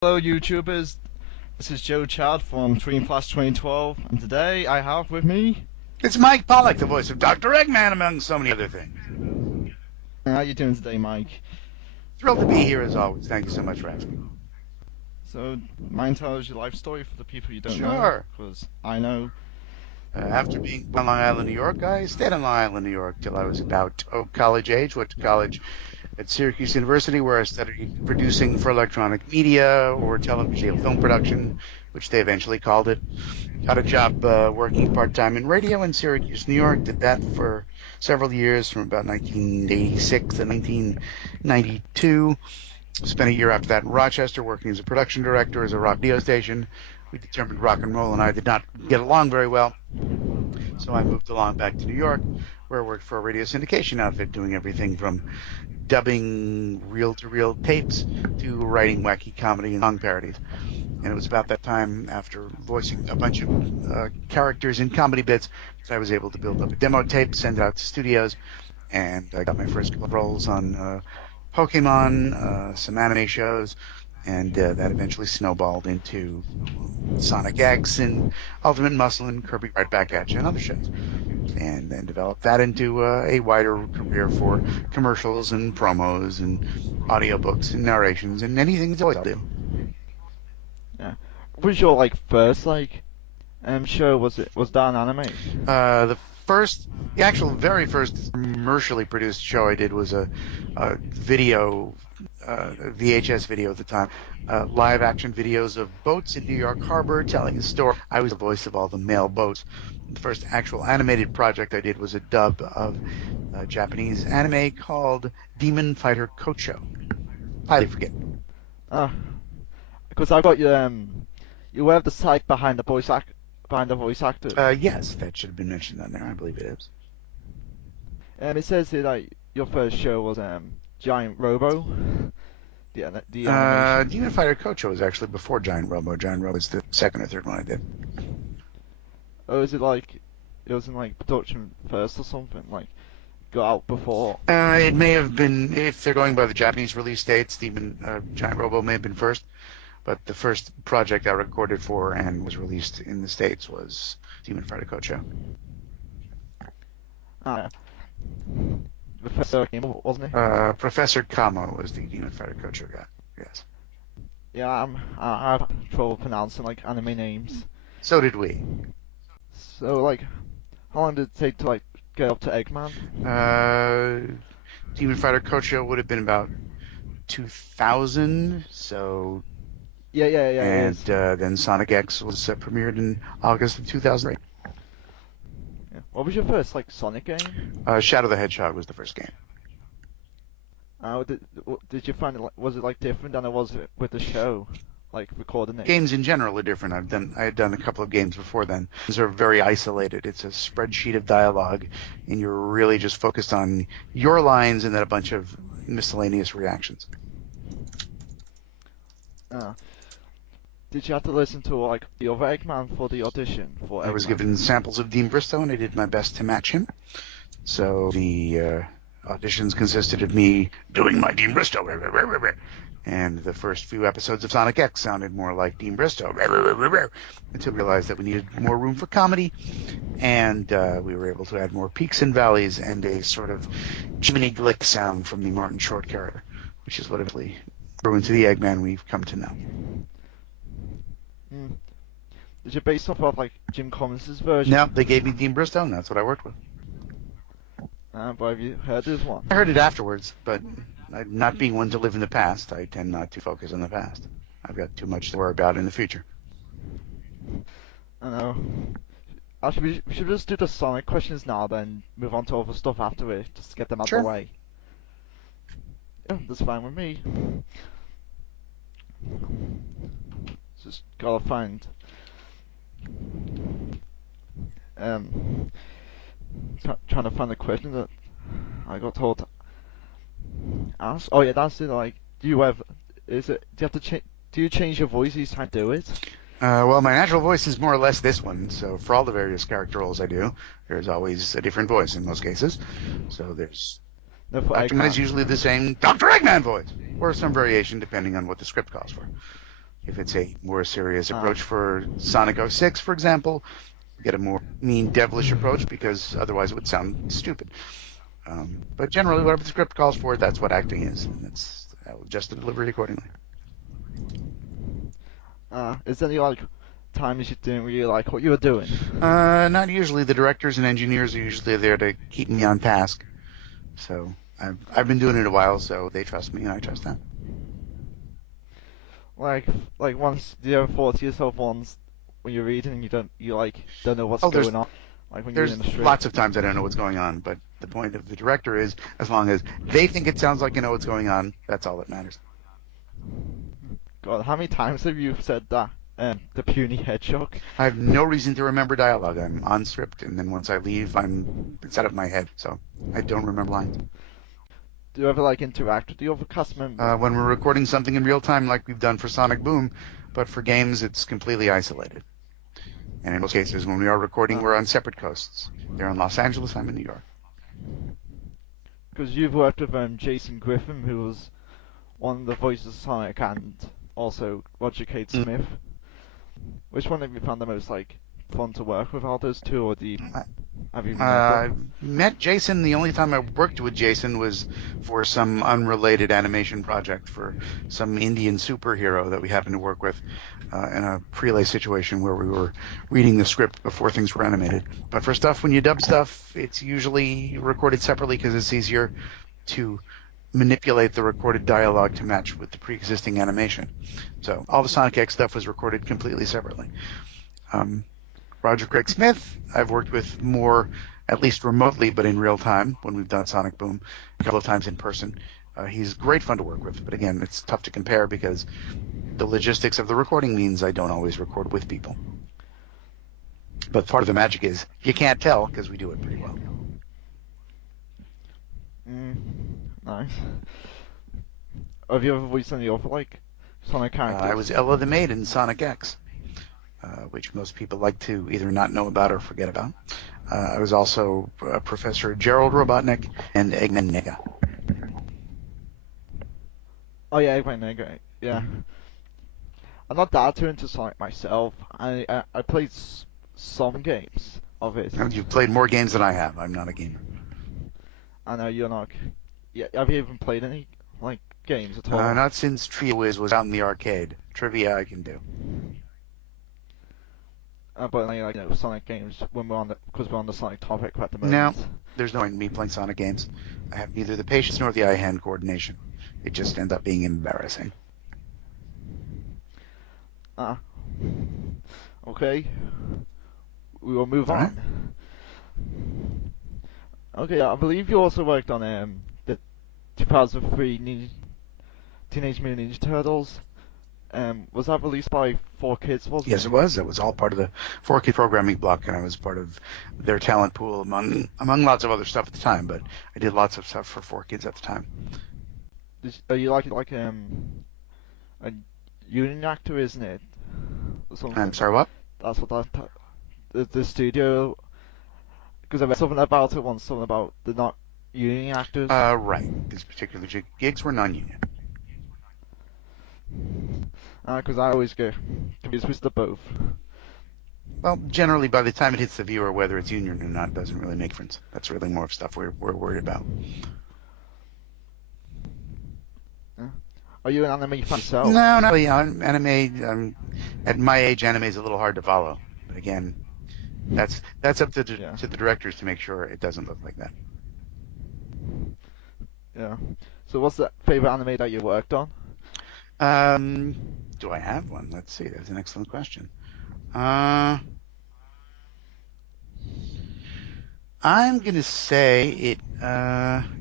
Hello YouTubers, this is Joe Chad from Dream Flash 2012, and today I have with me... It's Mike Pollock, the voice of Dr. Eggman, among so many other things. How you doing today, Mike? Thrilled to be here as always. Thank you so much for asking. So, mind tell us your life story for the people you don't know? Sure. Because I know. After being born on Long Island, New York, I stayed on Long Island, New York till I was about college age. Went to college at Syracuse University, where I studied producing for electronic media or television film production, which they eventually called it. Got a job working part-time in radio in Syracuse, New York. Did that for several years, from about 1986 to 1992. Spent a year after that in Rochester working as a production director as a rock radio station. We determined rock and roll and I did not get along very well, so I moved along back to New York, where I worked for a radio syndication outfit doing everything from dubbing reel-to-reel tapes to writing wacky comedy and song parodies. And it was about that time, after voicing a bunch of characters in comedy bits, that I was able to build up a demo tape, send it out to studios, and I got my first couple of roles on Pokemon, some anime shows, and that eventually snowballed into Sonic X and Ultimate Muscle and Kirby Right Back At You and other shows. And then developed that into a wider career for commercials and promos and audiobooks and narrations and anything that's always I'll do. Yeah. What was your first show? Was that an anime? The actual very first commercially produced show I did was a video, VHS video at the time, live action videos of boats in New York Harbor telling a story. I was the voice of all the male boats. The first actual animated project I did was a dub of a Japanese anime called Demon Fighter Kocho. Highly forget. Because I got you have the site behind the voice actor. Yes, that should have been mentioned on there. I believe it is. It says here your first show was Giant Robo. The animation. Demon Fighter Kocho was actually before Giant Robo. Giant Robo is the second or third one I did. Oh, is it it was in production first or something? Got out before? It may have been, if they're going by the Japanese release dates, Giant Robo may have been first. But the first project I recorded for and was released in the States was Demon Fighter Kocho. Professor Kamo, wasn't it? Professor Kamo was the Demon Fighter Kocho guy, yes. Yeah, I have trouble pronouncing anime names. So did we. So how long did it take to get up to Eggman? Demon Fighter Kocho would have been about 2000, so... Yeah. And then Sonic X was premiered in August of 2008. Yeah. What was your first Sonic game? Shadow the Hedgehog was the first game. Did you find it was it different than it was with the show, recording it? Games in general are different. I had done a couple of games before then. These are very isolated. It's a spreadsheet of dialogue, and you're really just focused on your lines and then a bunch of miscellaneous reactions. Did you have to listen to the other Eggman for the audition for Eggman? I was given samples of Dean Bristow and I did my best to match him. So the auditions consisted of me doing my Dean Bristow, and the first few episodes of Sonic X sounded more like Dean Bristow, until we realized that we needed more room for comedy, and we were able to add more peaks and valleys and a sort of Jiminy Glick sound from the Martin Short character, which is what eventually grew into the Eggman we've come to know. Did you base off of Jim Collins' version? No, they gave me Dean Bristow, and that's what I worked with. But have you heard this one? I heard it afterwards, but not being one to live in the past, I tend not to focus on the past. I've got too much to worry about in the future. I know. Actually, we should just do the Sonic questions now, then move on to other stuff after it, just to get them out of the way. Yeah, that's fine with me. Just gotta find trying to find the question that I got told to ask. Oh yeah, that's it. Do you have to do you change your voice each time to do it? Well, my natural voice is more or less this one, so for all the various character roles I do, there's always a different voice in most cases. So there's Dr. Eggman is usually the same Dr. Eggman voice, or some variation depending on what the script calls for. If it's a more serious Ah. approach for Sonic 06, for example, get a more mean, devilish approach because otherwise it would sound stupid. But generally, whatever the script calls for, that's what acting is, and I will adjust the delivery accordingly. Is there any like times you didn't really like what you were doing? Not usually. The directors and engineers are usually there to keep me on task. So I've been doing it a while, so they trust me and I trust them. Like once, do you ever thought to yourself once when you're reading and don't know what's Oh, going on? Like when you're there's reading the lots script. of times I don't know what's going on, but the point of the director is, as long as they think it sounds like you know what's going on, that's all that matters. God, how many times have you said that? The puny hedgehog. I have no reason to remember dialogue. I'm on script, and then once I leave, it's out of my head, so I don't remember lines. Do you ever like interact with the other cast members? When we're recording something in real time, like we've done for Sonic Boom, but for games, it's completely isolated. And in most cases, when we are recording, we're on separate coasts. They're in Los Angeles, I'm in New York. Because you've worked with Jason Griffin, who was one of the voices of Sonic, and also Roger Cade Smith. Which one have you found the most like fun to work with? Are those two, or have you met I them? met Jason. The only time I worked with Jason was for some unrelated animation project for some Indian superhero that we happened to work with in a prelay situation where we were reading the script before things were animated. But for stuff, when you dub stuff, it's usually recorded separately because it's easier to manipulate the recorded dialogue to match with the pre-existing animation. So all the Sonic X stuff was recorded completely separately. Roger Craig Smith, I've worked with more, at least remotely, but in real time when we've done Sonic Boom, a couple of times in person. He's great fun to work with, but again, it's tough to compare because the logistics of the recording means I don't always record with people. But part of the magic is you can't tell because we do it pretty well. Nice. Have you ever voiced any other like Sonic characters? I was Ella the Maid in Sonic X, which most people like to either not know about or forget about. I was also Professor Gerald Robotnik and Eggman Nega. Oh yeah, Eggman Nega. Yeah. I'm not that too into Sonic myself. I played some games of it. You've played more games than I have. I'm not a gamer. I know you're not. Yeah, have you even played any like games at all? Not since Trio Wiz was out in the arcade. Trivia I can do. But like Sonic games when because we're on the Sonic topic at the No, moment. there's no point in me playing Sonic games. I have neither the patience nor the eye-hand coordination. It just ends up being embarrassing. Okay. We will move All on. right. Okay, I believe you also worked on the 2003 Teenage Mutant Ninja Turtles. Was that released by 4Kids, wasn't Yes, it? it was. It was all part of the 4K programming block, and I was part of their talent pool among lots of other stuff at the time. But I did lots of stuff for 4Kids at the time. Are you like a union actor, isn't it? Or something. I'm sorry, what? That's what the studio. Because I read something about it once, something about the not union actors. Right. These particular gigs were non-union. Because I always get confused with the both. Well, generally, by the time it hits the viewer, whether it's union or not doesn't really make a difference. That's really more of stuff we're worried about. Are you an anime fan yourself? No, not really. Anime, at my age, anime is a little hard to follow. But again, that's up to the directors to make sure it doesn't look like that. Yeah. So what's the favorite anime that you worked on? Do I have one? Let's see. That's an excellent question. I'm gonna say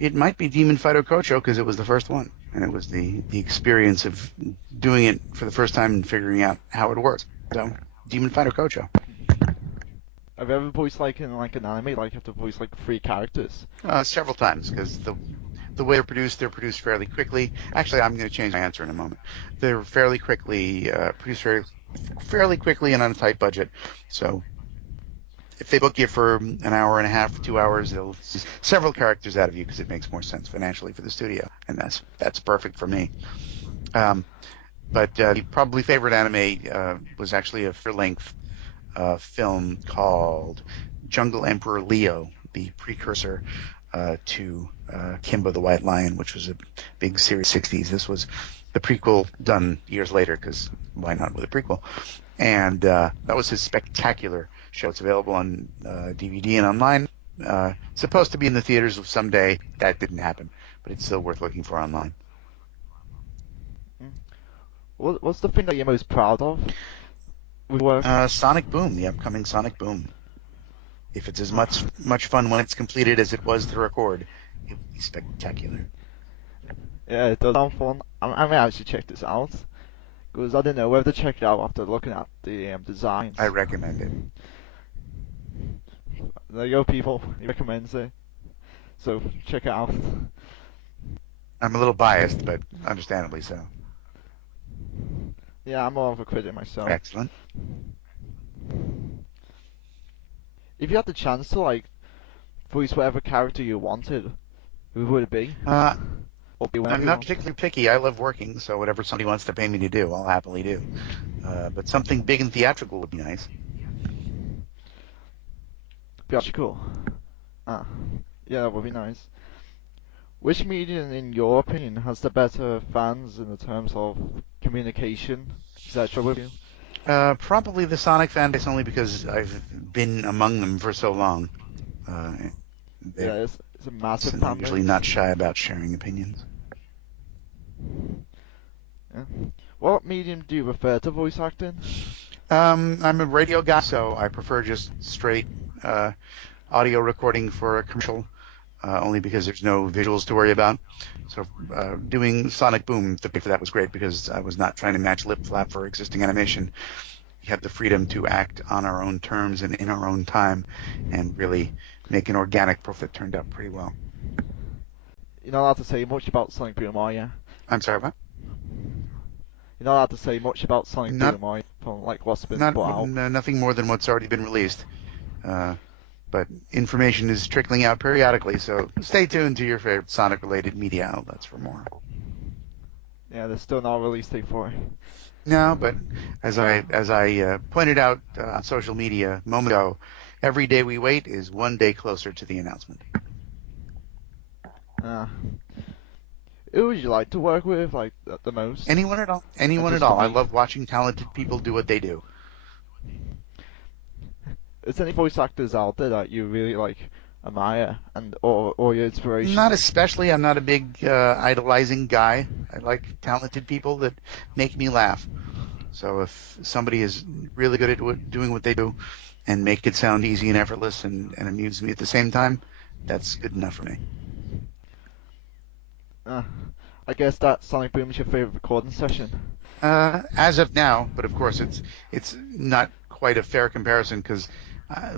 it might be Demon Fighter Kocho because it was the first one, and it was the experience of doing it for the first time and figuring out how it works. So, Demon Fighter Kocho. Have you ever voiced like in like an anime, like you have to voice like 3 characters? Several times because the way they're produced fairly quickly. Actually, I'm going to change my answer in a moment. They're fairly quickly produced fairly quickly and on a tight budget. So if they book you for an hour and a half, 2 hours, they'll see several characters out of you because it makes more sense financially for the studio, and that's perfect for me. But the probably favorite anime was actually a full-length film called Jungle Emperor Leo, the precursor to Kimbo the White Lion, which was a big series 60s. This was the prequel done years later, because why not with a prequel? And that was his spectacular show. It's available on DVD and online. Supposed to be in the theaters someday. That didn't happen, but it's still worth looking for online. What's the thing that you're most proud of with work? Sonic Boom, the upcoming Sonic Boom. If it's as much fun when it's completed as it was to record, it will be spectacular. Yeah, it does sound fun. I may actually check this out, because I didn't know whether to check it out after looking at the designs. I recommend it. There you go, people. He recommends it. So check it out. I'm a little biased, but understandably so. Yeah, I'm more of a critic myself. Excellent. If you had the chance to voice whatever character you wanted, who would it be? I'm not particularly picky. I love working, so whatever somebody wants to pay me to do, I'll happily do. But something big and theatrical would be nice. Be actually cool. Yeah, that would be nice. Which medium, in your opinion, has the better fans in the terms of communication, etc. with you? Probably the Sonic fan base, only because I've been among them for so long. Yeah, it's a massive fan I'm usually base. not shy about sharing opinions. Yeah. What medium do you prefer to voice acting? I'm a radio guy, so I prefer just straight audio recording for a commercial, only because there's no visuals to worry about. So doing Sonic Boom, the pay for that was great, because I was not trying to match lip flap for existing animation. We had the freedom to act on our own terms and in our own time, and really make an organic profit that turned out pretty well. You're not allowed to say much about Sonic Boom, are you? I'm sorry, what? You're not allowed to say much about Sonic Boom, are you? From what's been put out. Nothing more than what's already been released. But information is trickling out periodically, so stay tuned to your favorite Sonic-related media outlets for more. Yeah, there's still no release date for it. No, but as I pointed out on social media a moment ago, every day we wait is one day closer to the announcement. Who would you like to work with, the most? Anyone at all. Anyone at all. I love watching talented people do what they do. Is there any voice actors out there that you really admire or your inspiration? Not especially. I'm not a big idolizing guy. I like talented people that make me laugh. So if somebody is really good at doing what they do and make it sound easy and effortless and amuse me at the same time, that's good enough for me. I guess that Sonic Boom is your favorite recording session. As of now, but of course it's not quite a fair comparison, because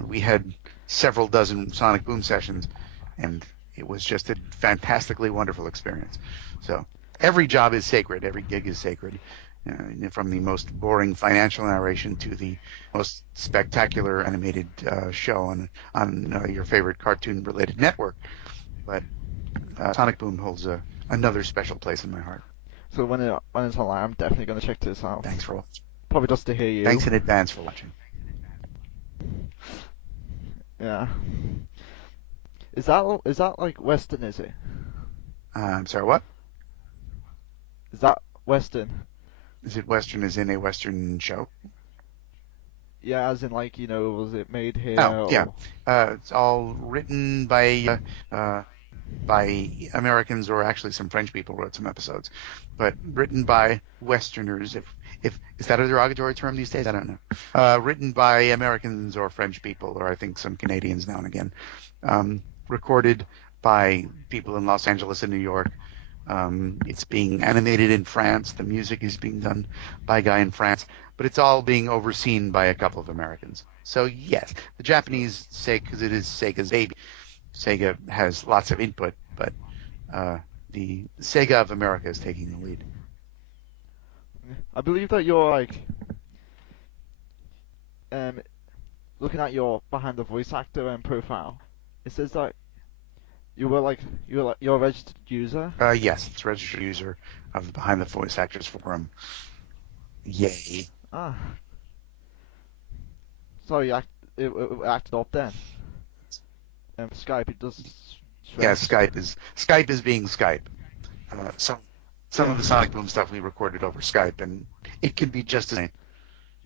we had several dozen Sonic Boom sessions, and it was just a fantastically wonderful experience. So every job is sacred, every gig is sacred, from the most boring financial narration to the most spectacular animated show on your favorite cartoon-related network. But Sonic Boom holds another special place in my heart. So when it's online, I'm definitely going to check this out. Thanks for watching. Probably just to hear you. Thanks in advance for watching. Yeah. Is that Western, is it? I'm sorry, what? Is that Western? Is it Western as in a Western show? Yeah, as in was it made here? Oh, yeah. It's all written by Americans, or actually some French people wrote some episodes, but written by Westerners. If is that a derogatory term these days? I don't know. Written by Americans or French people, or I think some Canadians now and again. Recorded by people in Los Angeles and New York. It's being animated in France. The music is being done by a guy in France, but it's all being overseen by a couple of Americans. So yes, the Japanese say, because it is Sega's baby, Sega has lots of input, but the Sega of America is taking the lead. I believe that you're looking at your behind the voice actor profile. It says that you're a registered user. Yes, it's a registered user of the Behind the Voice Actors Forum. Yay. Ah, sorry, it acted up then. Skype, it does Yeah, stress. Skype is being Skype. Some Yeah. of the Sonic Boom stuff we recorded over Skype, and it can be just as.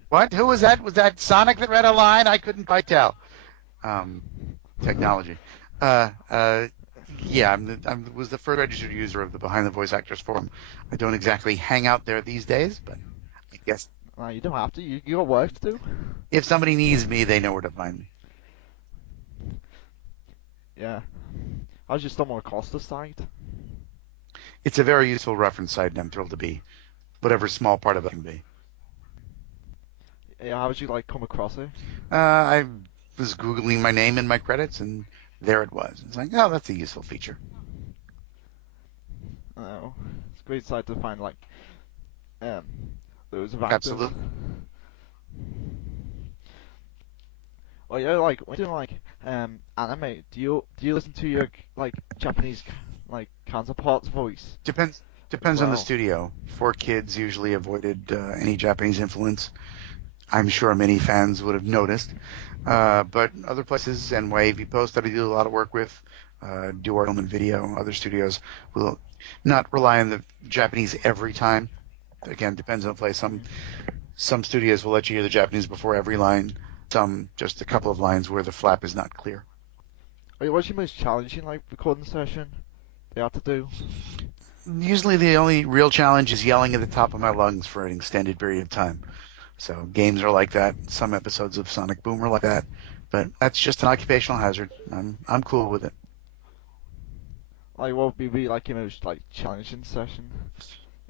What? Who was that? Was that Sonic that read a line? I couldn't quite tell. Um, Technology. Uh, uh, yeah, was the first registered user of the Behind the Voice Actors Forum. I don't exactly hang out there these days, but I guess You don't have to. You got work to do. if somebody needs me, they know where to find me. Yeah. I just stumbled across the site. It's a very useful reference site, and I'm thrilled to be whatever small part of it can be. Yeah, how would you like come across it? I was Googling my name in my credits, and there it was. It's like, oh, that's a useful feature. I don't know. It's a great site to find like um loads of actors. Absolutely. Well, yeah, like when you're doing like anime, do you listen to your like Japanese like counterpart's voice as Depends on the well? studio. 4Kids usually avoided any Japanese influence. I'm sure many fans would have noticed. But other places, and AV Post that I do a lot of work with, do our film and video. Other studios will not rely on the Japanese every time. Again, depends on the place. Some studios will let you hear the Japanese before every line. Some just a couple of lines where the flap is not clear. Wait, what's your most challenging like recording session they have to do? Usually the only real challenge is yelling at the top of my lungs for an extended period of time. So games are like that. Some episodes of Sonic Boom are like that. But that's just an occupational hazard. I'm cool with it. Like, what would be like your most like challenging session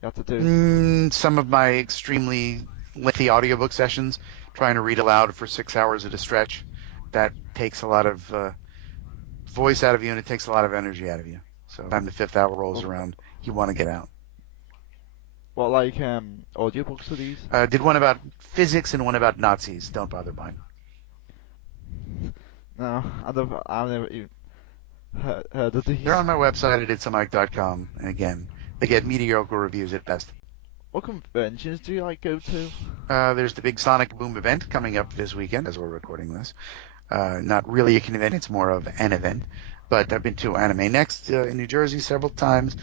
you have to do? Some of my extremely lengthy audiobook sessions, trying to read aloud for 6 hours at a stretch, that takes a lot of voice out of you and it takes a lot of energy out of you. So by the time the fifth hour rolls Well, around, you want to get out. what like audiobooks are these? Did one about physics and one about Nazis. Don't bother buying. No, I've never even heard of They're these. on my website at itsamike.com. And again, they get mediocre reviews at best. What conventions do you like go to? There's the big Sonic Boom event coming up this weekend as we're recording this. Not really a convention, it's more of an event. But I've been to Anime Next in New Jersey several times.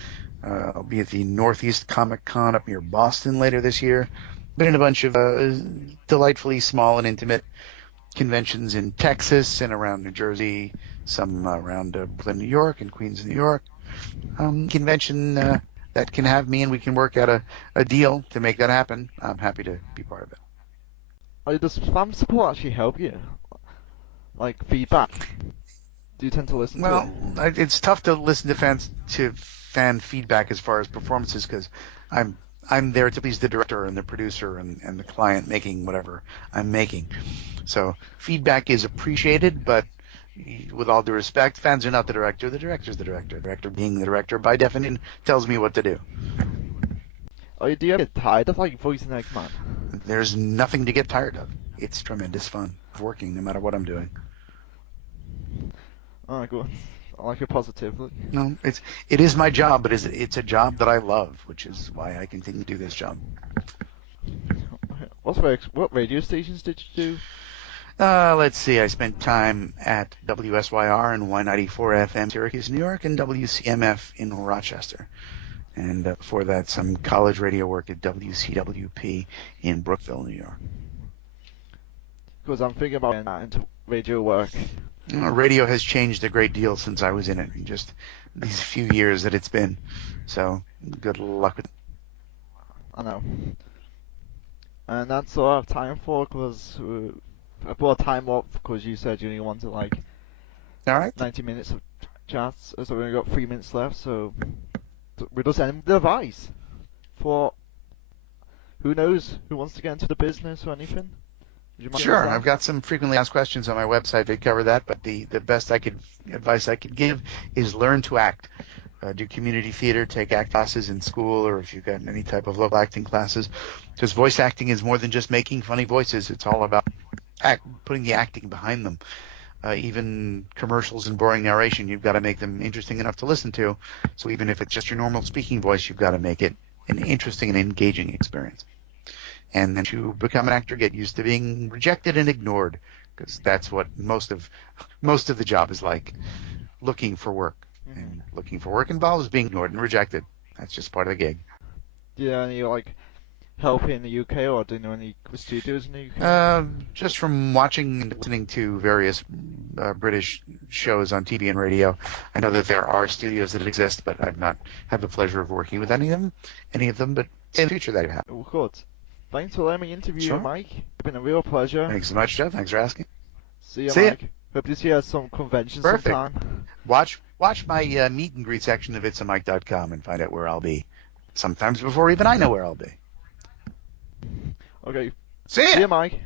I'll be at the Northeast Comic Con up near Boston later this year. Been in a bunch of delightfully small and intimate conventions in Texas and around New Jersey, some around Brooklyn, New York, and Queens, New York. Convention that can have me and we can work out a deal to make that happen. I'm happy to be part of it. Does fan support actually help you? Like feedback? Do you tend to listen to it? Well, it's tough to listen to fan feedback as far as performances because I'm there to please the director and the producer and the client making whatever I'm making. So feedback is appreciated, but with all due respect, fans are not the director. The director's the director. The director being the director, by definition, tells me what to do. Do you get tired of like voicing Eggman? There's nothing to get tired of. It's tremendous fun working no matter what I'm doing. Oh, good. I like it positively. No, it is my job, but it's a job that I love, which is why I continue to do this job. What radio stations did you do? Let's see. I spent time at WSYR and Y94 FM, Syracuse, New York, and WCMF in Rochester. And before that, some college radio work at WCWP in Brookville, New York. Because I'm thinking about getting into radio work. Radio has changed a great deal since I was in it, in just these few years that it's been. So good luck with it. I know. And that's all I have time for, because I brought time up because you said you only wanted like All right. 90 minutes of chats, so we only got 3 minutes left, so we're just ending the device for who knows who wants to get into the business or anything. Would you mind Sure, with I've that? got some frequently asked questions on my website that cover that, but the best advice I could give is learn to act. Do community theater, take act classes in school, or if you've got any type of local acting classes, because voice acting is more than just making funny voices. It's all about putting the acting behind them. Even commercials and boring narration, you've got to make them interesting enough to listen to. So even if it's just your normal speaking voice, you've got to make it an interesting and engaging experience. and then to become an actor, get used to being rejected and ignored, because that's what most of the job is like. Looking for work, and looking for work involves being ignored and rejected. That's just part of the gig. Do you have any like help in the UK, or do you know any studios in the UK? Just from watching and listening to various British shows on TV and radio, I know that there are studios that exist, but I've not had the pleasure of working with any of them. But in the future, that I have. Oh, good. Thanks for letting me interview you, Sure. Mike. It's been a real pleasure. Thanks so much, Jeff. Thanks for asking. See you, See ya. Mike. Hope to see you at some convention Perfect. sometime. Watch my meet and greet section of itsamike.com and find out where I'll be. Sometimes before even I know where I'll be. Okay. See ya. See you, Mike.